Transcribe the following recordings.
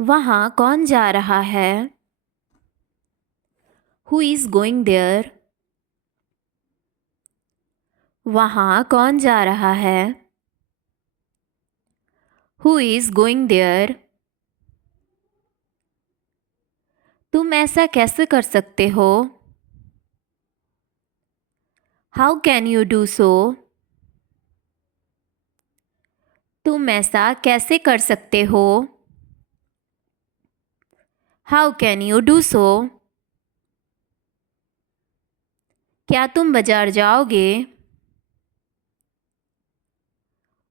वहाँ कौन जा रहा है? Who is going there? वहाँ कौन जा रहा है? Who is going there? तुम ऐसा कैसे कर सकते हो? How can you do so? तुम ऐसा कैसे कर सकते हो? How can you do so? क्या तुम बाजार जाओगे?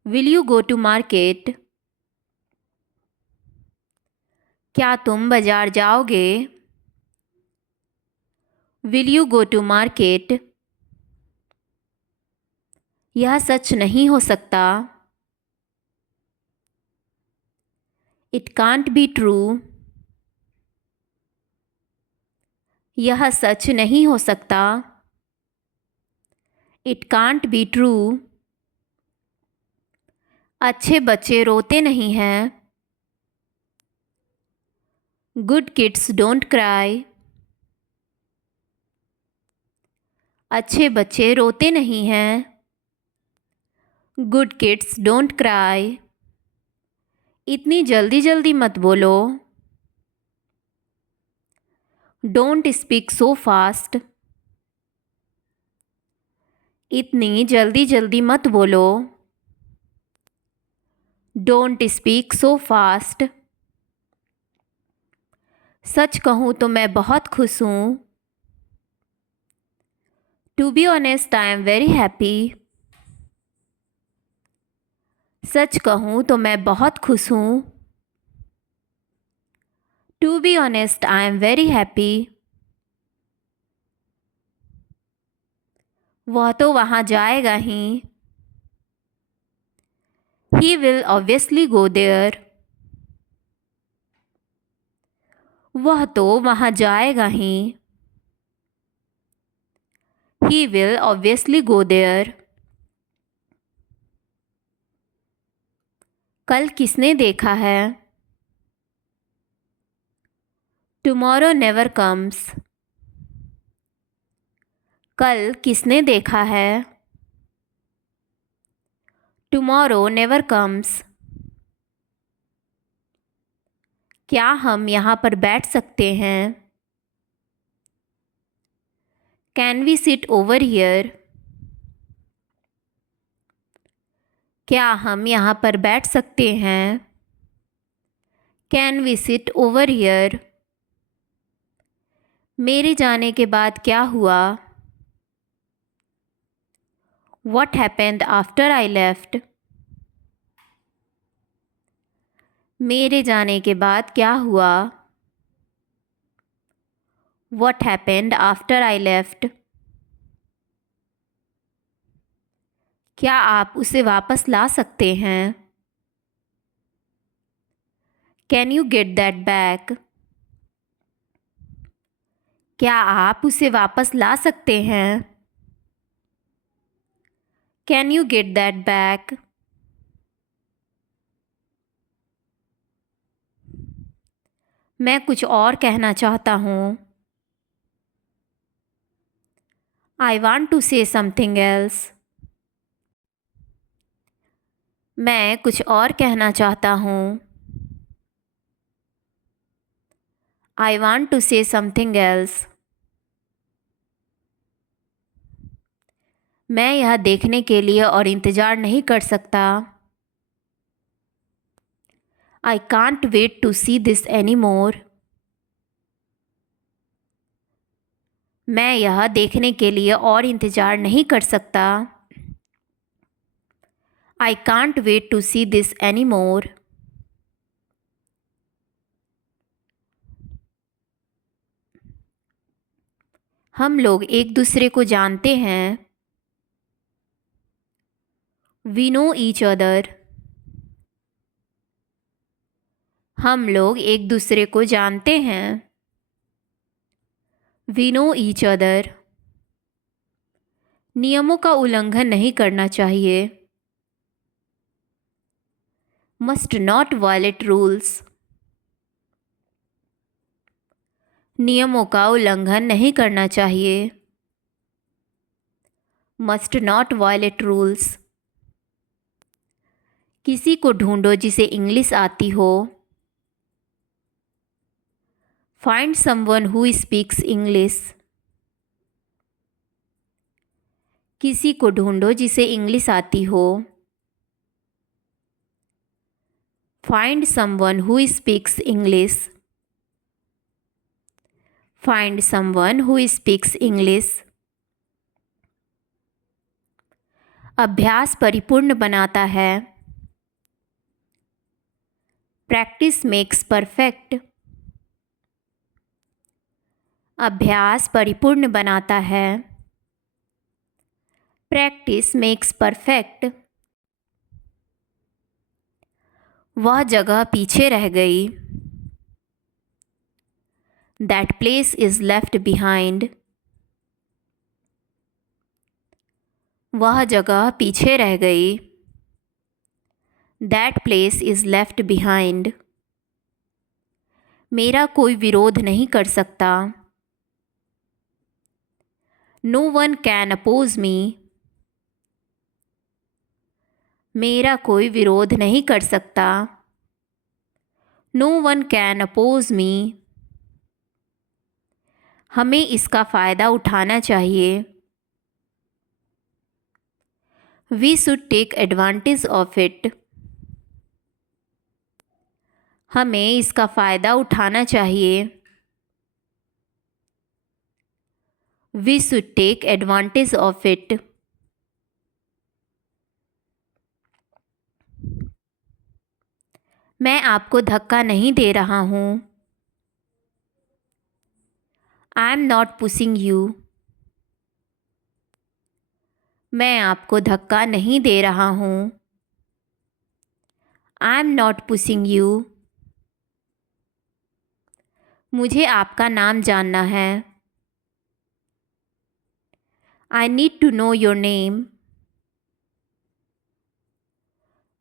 Will you go to market? क्या तुम बाजार जाओगे? Will you go to market? यह सच नहीं हो सकता। It can't be true. यह सच नहीं हो सकता। It can't be true. अच्छे बच्चे रोते नहीं हैं। Good kids don't cry. अच्छे बच्चे रोते नहीं हैं। Good kids don't cry. इतनी जल्दी जल्दी मत बोलो। Don't speak so fast. इतनी जल्दी जल्दी मत बोलो। Don't speak so fast. सच कहूँ तो मैं बहुत खुश हूँ। To be honest, I am very happy. सच कहूँ तो मैं बहुत खुश हूँ। To be honest, I am very happy. वह तो वहाँ जाएगा ही। He will obviously go there. वह तो वहाँ जाएगा ही। He will obviously go there. कल किसने देखा है? Tomorrow never comes. कल किसने देखा है? Tomorrow never comes. क्या हम यहाँ पर बैठ सकते हैं? Can we sit over here? क्या हम यहाँ पर बैठ सकते हैं? Can we sit over here? मेरे जाने के बाद क्या हुआ? What happened after I left? मेरे जाने के बाद क्या हुआ? What happened after I left? क्या आप उसे वापस ला सकते हैं? Can you get that back? क्या आप उसे वापस ला सकते हैं? Can you get that back? मैं कुछ और कहना चाहता हूँ। I want to say something else. मैं कुछ और कहना चाहता हूँ। I want to say something else. मैं यह देखने के लिए और इंतज़ार नहीं कर सकता। I can't wait to see this anymore. मैं यह देखने के लिए और इंतज़ार नहीं कर सकता। I can't wait to see this anymore. हम लोग एक दूसरे को जानते हैं। We know each other. हम लोग एक दूसरे को जानते हैं। We know each other. नियमों का उल्लंघन नहीं करना चाहिए। Must not violate rules. नियमों का उल्लंघन नहीं करना चाहिए। Must not violate rules. किसी को ढूंढो जिसे इंग्लिश आती हो। Find someone who speaks English. किसी को ढूंढो जिसे इंग्लिश आती हो। Find someone who speaks English. Find someone who speaks English. अभ्यास परिपूर्ण बनाता है। Practice makes perfect. अभ्यास परिपूर्ण बनाता है। Practice makes perfect. वह जगह पीछे रह गई। That place is left behind. वह जगह पीछे रह गई। That place is left behind. मेरा कोई विरोध नहीं कर सकता। No one can oppose me. मेरा कोई विरोध नहीं कर सकता। No one can oppose me. हमें इसका फ़ायदा उठाना चाहिए। We should take advantage of it. हमें इसका फ़ायदा उठाना चाहिए। We should take advantage of it. मैं आपको धक्का नहीं दे रहा हूँ। I am not pushing you. मैं आपको धक्का नहीं दे रहा हूँ। I am not pushing you. मुझे आपका नाम जानना है। I need to know your name.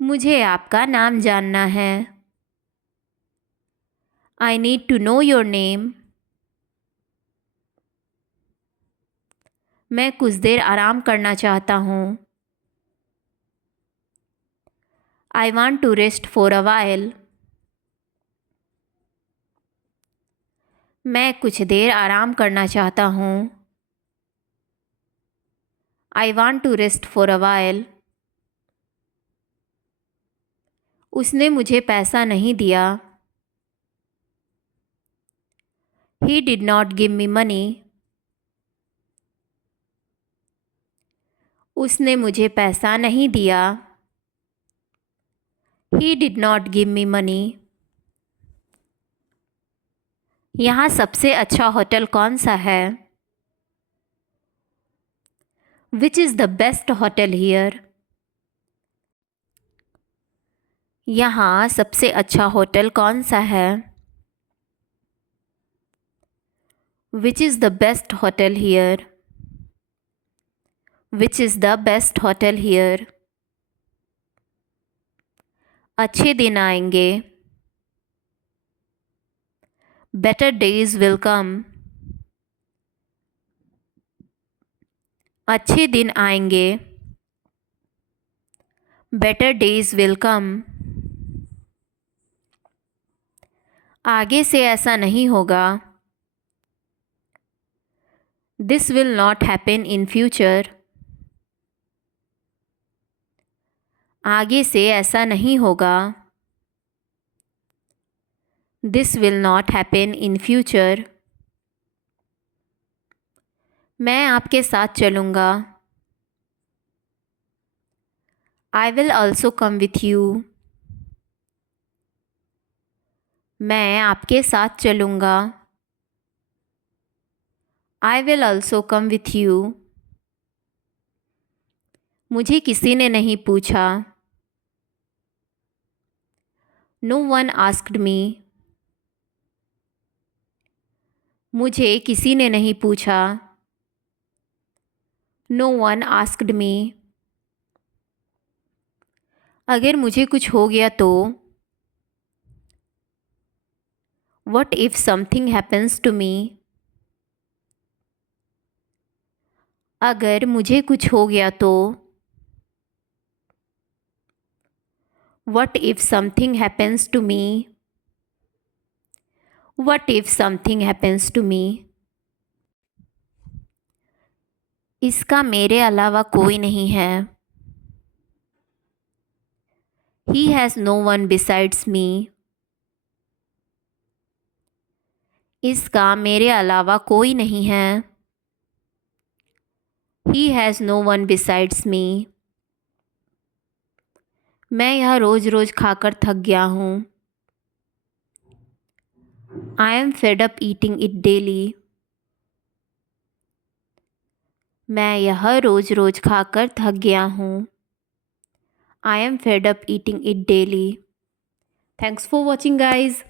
मुझे आपका नाम जानना है। I need to know your name. मैं कुछ देर आराम करना चाहता हूँ। I want to rest for a while. मैं कुछ देर आराम करना चाहता हूँ। I want to rest for a while. उसने मुझे पैसा नहीं दिया। He did not give me money. उसने मुझे पैसा नहीं दिया। He did not give me money. यहाँ सबसे अच्छा होटल कौन सा है? Which is the best hotel here? यहाँ सबसे अच्छा होटल कौन सा है? Which is the best hotel here? Which is the best hotel here? अच्छे दिन आएंगे। Better days will come. अच्छे दिन आएंगे। Better days will come. आगे से ऐसा नहीं होगा। This will not happen in future. आगे से ऐसा नहीं होगा। This will not happen in future. मैं आपके साथ चलूँगा। I will also come with you. मैं आपके साथ चलूँगा। I will also come with you. मुझे किसी ने नहीं पूछा। No one asked me. मुझे किसी ने नहीं पूछा। No one asked me. अगर मुझे कुछ हो गया तो? What if something happens to me? अगर मुझे कुछ हो गया तो. What if something happens to me? What if something happens to me? इसका मेरे अलावा कोई नहीं है. He has no one besides me. इसका मेरे अलावा कोई नहीं है. He has no one besides me. मैं यह रोज़ रोज़ खाकर थक गया हूँ. I am fed up eating it daily. मैं यह रोज़ रोज़ खाकर थक गया हूँ. I am fed up eating it daily. Thanks for watching, guys.